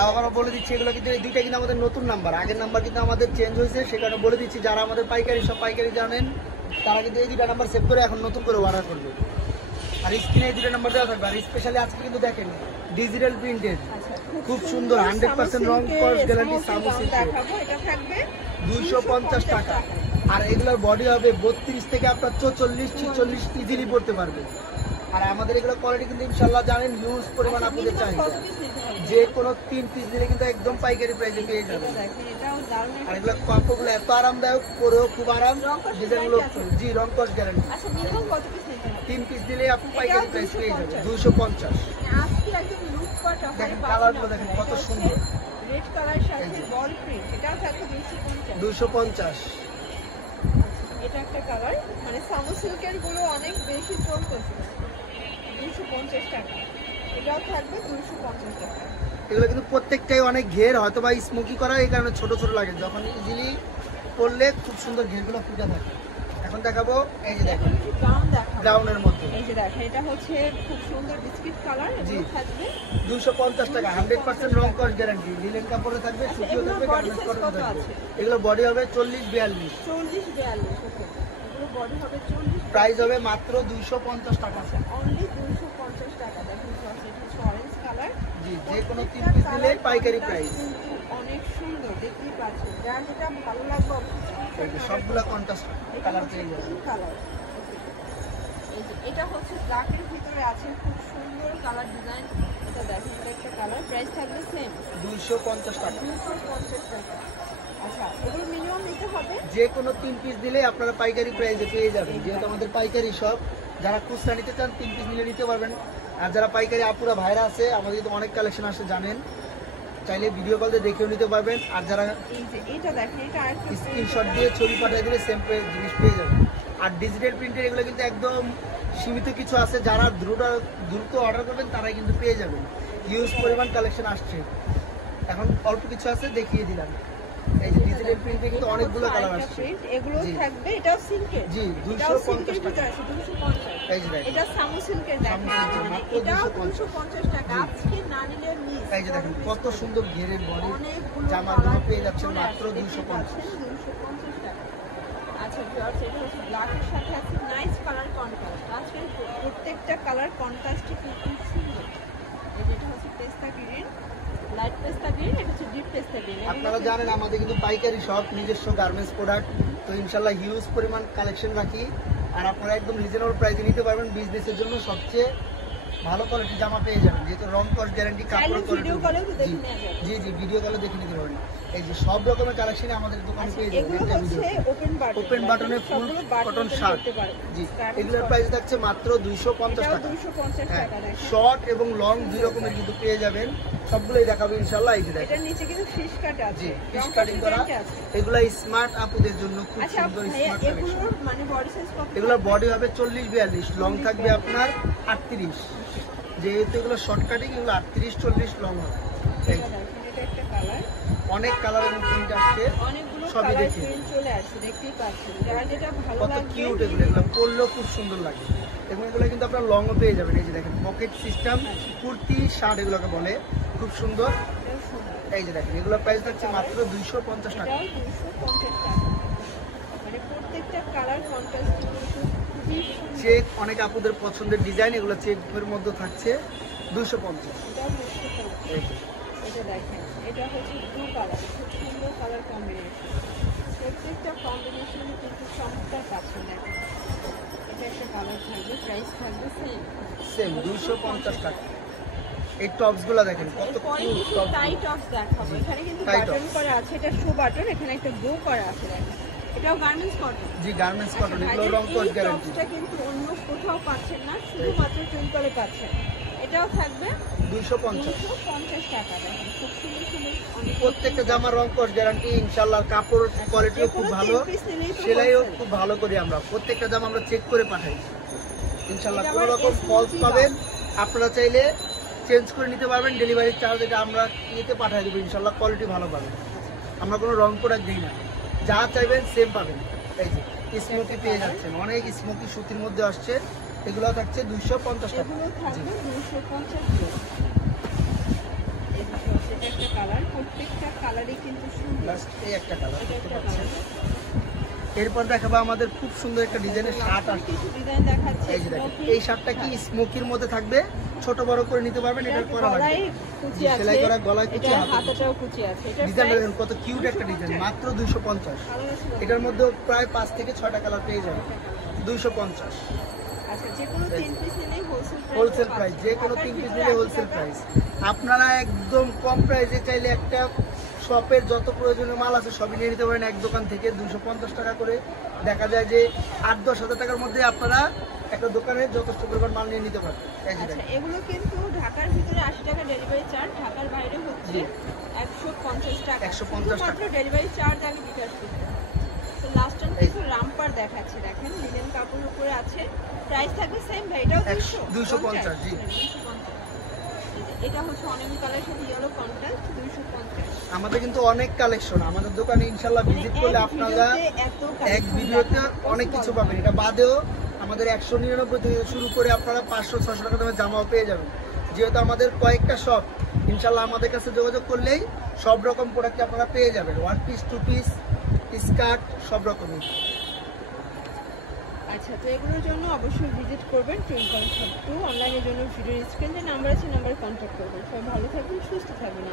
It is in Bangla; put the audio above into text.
আবারও বলে দিচ্ছি, এগুলো কিন্তু এই দুইটা কিন্তু আমাদের নতুন নাম্বার, আগের নাম্বার কিন্তু আমাদের চেঞ্জ হয়েছে, সে কারণে বলে দিচ্ছি যারা আমাদের পাইকারি সব পাইকারি জানেন তারা কিন্তু এই দুইটা নাম্বার সেভ করে এখন নতুন করে অর্ডার করবে। আর স্ক্রিনে এই দুটো নাম্বার দেওয়া থাকবে। আর স্পেশালি আজকে কিন্তু দেখেন ডিজিটাল প্রিন্টেড খুব সুন্দর 100% রং কস গ্যারান্টি সামু সিল্ক দেখাবো। এটা থাকবে 250 টাকা। আর এগুলোর বডি হবে 32 থেকে আপনার 44 46 ইজিলি পড়তে পারবে। আর আমাদের এগুলো কোয়ালিটি কিন্তু ইনশাআল্লাহ জানেন হিউজ পরিমাণ আপনাদের চাহিদা, যে কোনো 3 পিস দিলে কিন্তু একদম পাইকারি প্রাইসে পেয়ে যাবেন। আর এগুলো কাপড়গুলো এত আরামদায়ক, পরেও খুব আরাম, ডিজাইনগুলো জি রং কস গ্যারান্টি। আচ্ছা মিনিমাম কত পিস নিতে হবে? 3 পিস দিলে আপনি পাইকারি প্রাইস পেয়ে যাবেন 250। আজকে একদম লুক পাট অফারে দেখেন কালারগুলো দেখেন কত সুন্দর, রেড কালার সাথে বল প্রিন্ট, এটাও থাকবে 250। এটা একটা কালার, মানে সামু সিল্কের গুলো অনেক বেশি চলতেছে, 250 টাকা। এটাও থাকবে 250 টাকা। এগুলো কিন্তু প্রত্যেকটাই অনেক ঘের, হয়তো বা স্মোকি করা, এই কারণে ছোট ছোট লাগে, যখন ইজিলি পরলে খুব সুন্দর ঘেরগুলো ফুটে থাকে। এখন দেখাবো এই যে দেখেন ব্রাউনের মধ্যে, এই যে দেখেন এটা হচ্ছে খুব সুন্দর বিস্কিট কালার, জি এগুলো থাকবে 250 টাকা, 100% রং কস গ্যারান্টি, লিলেন কাপড়ে থাকবে, সুতিও থাকবে, গার্মেন্টস কটন থাকবে। এগুলো বডি হবে 40 42, 40 42, এগুলো বডি হবে 40, প্রাইস হবে মাত্র 250 টাকা, অনলি 250 টাকা। দেখেন এটা হচ্ছে অরেঞ্জ কালার, জি যে কোনো 3 পিস দিলে পাইকারি প্রাইস। অনেক সুন্দর দেখতেই পাচ্ছেন, যার যেটা ভালো লাগবে এই সবগুলা কন্ট্রাস্ট কালার পেয়ে যাবেন। কালার এটা হচ্ছে ব্ল্যাকের ভিতরে আছে, খুব সুন্দর কালার ডিজাইন। এটা দেখেন এটা একটা কালার, প্রাইস থাকবে সেম 250 টাকা। 250 টাকা। আচ্ছা এগুলো মিনিমাম নিতে হবে, যে কোনো 3 পিস দিলে আপনারা পাইকারি প্রাইসে পেয়ে যাবেন, যেহেতু আমাদের পাইকারি সব। যারা খুচরা নিতে চান 3 পিস নিলে নিতে পারবেন। আর যারা পাইকারি আপুরা ভাইরা আছে, আমাদের কিন্তু অনেক কালেকশন আসে জানেন, চাইলে ভিডিও কল দিয়ে দেখেও নিতে পারবেন। আর যারা এই যে এটা দেখেন এটা আরেকটা স্ক্রিনশট দিয়ে ছবি পাঠিয়ে দিলে সেম জিনিস পেয়ে যাবেন। আর ডিজিটাল প্রিন্টের এগুলো কিন্তু একদম সীমিত কিছু আছে, যারা দ্রুত অর্ডার করবেন তারাই কিন্তু পেয়ে যাবেন। হিউজ পরিমাণ কালেকশন আসছে, এখন অল্প কিছু আছে দেখিয়ে দিলাম। এই যে ডিজিটাল প্রিন্টে কিন্তু অনেকগুলো কালার আসছে, এগুলো থাকবে, এটাও সিল্কের, জি 250 টাকা। 250, এই যে দেখেন এটা সামু সিল্কের, দেখেন এটাও 250 টাকা। আজকে না নিলে মিস। এই যে দেখেন কত সুন্দর ঘেরের বডি জামা পেয়ে যাচ্ছেন মাত্র 250 টাকা। আচ্ছা ভিউয়ার্স, এটা হচ্ছে ব্ল্যাকের সাথে আছে নাইস কালার কন্ট্রাস্ট। আজকে প্রত্যেকটা কালার কন্ট্রাস্টই খুব সুন্দর। এই যেটা হচ্ছে পেস্তা গ্রিন, লাইট পেস্তা গ্রিন, এটা হচ্ছে ডিপ পেস্তা গ্রিন। আপনারা জানেন আমাদের কিন্তু পাইকারি সব নিজস্ব গার্মেন্টস প্রোডাক্ট, তো ইনশাল্লাহ হিউজ পরিমাণ কালেকশন রাখি। আর আপনারা একদম রিজনেবল প্রাইসে নিতে পারবেন, বিজনেসের জন্য সবচেয়ে ভালো কোয়ালিটির জামা পেয়ে যাবেন, যেহেতু রং কস গ্যারান্টি, কাপড় কোয়ালিটি। জি জি ভিডিও কলে দেখে নিতে পারবেন। এই যে সব রকমের কালেকশন আমাদের দোকানে পেয়ে যাবেন। ওপেন বাটনের ফুল কটন শার্ট, জি এগুলোর প্রাইস থাকছে মাত্র 250 টাকা। শর্ট এবং লং দুই রকমের কিন্তু পেয়ে যাবেন, সবগুলোই দেখাবো ইনশাআল্লাহ। এই যে দেখেন এটার নিচে কিন্তু ফিশ কাট আছে, জি ফিশ কাটিং করা, এগুলা স্মার্ট আপুদের জন্য খুব সুন্দর স্মার্ট কালেকশন। এগুলোর মানে বডি সাইজ কত? এগুলোর বডি হবে 40 42, লং থাকবে আপনার 38, যেহেতু এগুলো শর্ট কাটিং, এগুলো 38 40 লং হবে। অনেক কালার এবং প্রিন্ট আসছে, সবই দেখি চলে আসছে, দেখতেই পাচ্ছেন, যারা যেটা ভালো কত লাগবে কিউট এগুলো, এগুলো পরলেও খুব সুন্দর লাগে। এবং এগুলো কিন্তু আপনার লংও পেয়ে যাবেন। এই যে দেখেন পকেট সিস্টেম কুর্তি শার্ট এগুলোকে বলে, খুব সুন্দর। এই যে দেখেন এগুলো প্রাইস থাকছে মাত্র 250 টাকা। মানে প্রত্যেকটা কালার কন্ট্রাস্ট খুবই চেক, অনেক আপুদের পছন্দের ডিজাইন, এগুলো চেকের মধ্যে থাকছে 250। এটা দেখেন এটা হচ্ছে ব্লু কালার, খুব সুন্দর কালার কম্বিনেশন, প্রত্যেকটা কম্বিনেশনে কিন্তু চমৎকার পাচ্ছেন। দেখেন এটা একটা কালার থাকবে, প্রাইস থাকবে সেম 250 টাকা। এই টপসগুলো দেখেন কত কিউট টপ, টাই টপস দেখাবো। এখানে কিন্তু বাটন করা আছে, এটা শো বাটন, এখানে একটা বো করা আছে। দেখেন এটাও গার্মেন্টস কটন, জি গার্মেন্টস কটন, এগুলো রং কস গ্যারান্টি। এটা কিন্তু অন্য কোথাও পাচ্ছেন না, শুধুমাত্র টুইঙ্কলে পাচ্ছেন। এটাও থাকবে 250 টাকা। দেখেন খুব সুন্দর সুন্দর, প্রত্যেকটা জামার রং কস গ্যারান্টি ইনশাআল্লাহ। কাপড় কোয়ালিটিও খুব ভালো, সেলাইও খুব ভালো করি আমরা, প্রত্যেকটা জামা আমরা চেক করে পাঠাই ইনশাআল্লাহ। কোনো রকম ফলস পাবেন, আপনারা চাইলে চেঞ্জ করে নিতে পারবেন, ডেলিভারি চার্জ এটা আমরা ইয়েতে পাঠিয়ে দেবো ইনশাআল্লাহ। কোয়ালিটি ভালো পাবেন, আমরা কোনো রং প্রোডাক্ট দিই না, যা চাইবেন সেম পাবেন। এই যে স্মোকি পেয়ে যাচ্ছেন, অনেক স্মোকি সুতির মধ্যে আসছে, এগুলো থাকছে 250 টাকা। এগুলো থাকবে 250 টাকা। এটা একটা প্রত্যেকটা কালারই কিন্তু সুন্দর। লাস্ট এই একটা কালার এটা দেখতে একটা পাচ্ছেন। কালার। এরপর দেখাবো আমাদের খুব সুন্দর একটা ডিজাইনের শার্ট আসছে। কিছু ডিজাইন দেখাচ্ছে। এই যে দেখেন, smoky। এই শার্টটা কি স্মোকির মধ্যে থাকবে, ছোট বড় করে নিতে পারবেন। এটার করা লাগবে গলায় কুচি জি, আছে, সেলাই করা গলায় কুচি, এটা হাতে হাতাটাও কুচি আছে। এটা ডিজাইনটা দেখেন কত কিউট একটা ডিজাইন, মাত্র 250। এটার মধ্যে প্রায় 5 থেকে 6টা কালার পেয়ে যাবেন, 250। আচ্ছা, যে কোনো 3 পিস নিলেই হোলসেল প্রাইস, যে কোনো 3 পিস নিলে হোলসেল প্রাইস। আপনারা একদম কম প্রাইসে চাইলে একটা শপের যত প্রয়োজনীয় মাল আছে সবই নিয়ে নিতে পারেন এক দোকান থেকে 250 টাকা করে। দেখা যায় যে 8-10 হাজার টাকার মধ্যে আপনারা একটা দোকানে যথেষ্ট পরিমাণ মাল নিয়ে নিতে পারেন। এই যে আচ্ছা, দেখেন, এগুলো কিন্তু ঢাকার ভিতরে 80 টাকা ডেলিভারি চার্জ, ঢাকার বাইরে হচ্ছে জি। 150 টাকা। 150 টাকা। মাত্র ডেলিভারি চার্জ আগে বিকাশ করতে হবে। তো লাস্ট টাইম কিছু রামপার দেখাচ্ছি, দেখেন লিনেন কাপড়ের উপরে আছে। প্রাইস থাকবে সেম ভাই, এটাও 250 জি। 250। এটা হচ্ছে অনেক কালারের সাথে ইয়েলো কন্ট্রাস্ট, 250। আমাদের কিন্তু অনেক কালেকশন, আমাদের দোকানে ইনশাল্লাহ ভিজিট করলে আপনারা এক ভিডিওতে অনেক কিছু পাবেন। এটা বাদেও আমাদের 199 থেকে শুরু করে আপনারা 500-600 টাকা দামের জামাও পেয়ে যাবেন। যেহেতু আমাদের কয়েকটা শপ, ইনশাল্লাহ আমাদের কাছে যোগাযোগ করলেই সব রকম প্রোডাক্ট আপনারা পেয়ে যাবেন, 1 পিস 2 পিস স্কার্ট সব রকমই। আচ্ছা, তো এগুলোর জন্য অবশ্যই ভিজিট করবেন টুইঙ্কল শপ 2। অনলাইনের জন্য ভিডিওর স্ক্রিনে নাম্বার আছে, নাম্বারে কন্ট্যাক্ট করবেন। সবাই ভালো থাকবেন, সুস্থ থাকবেন।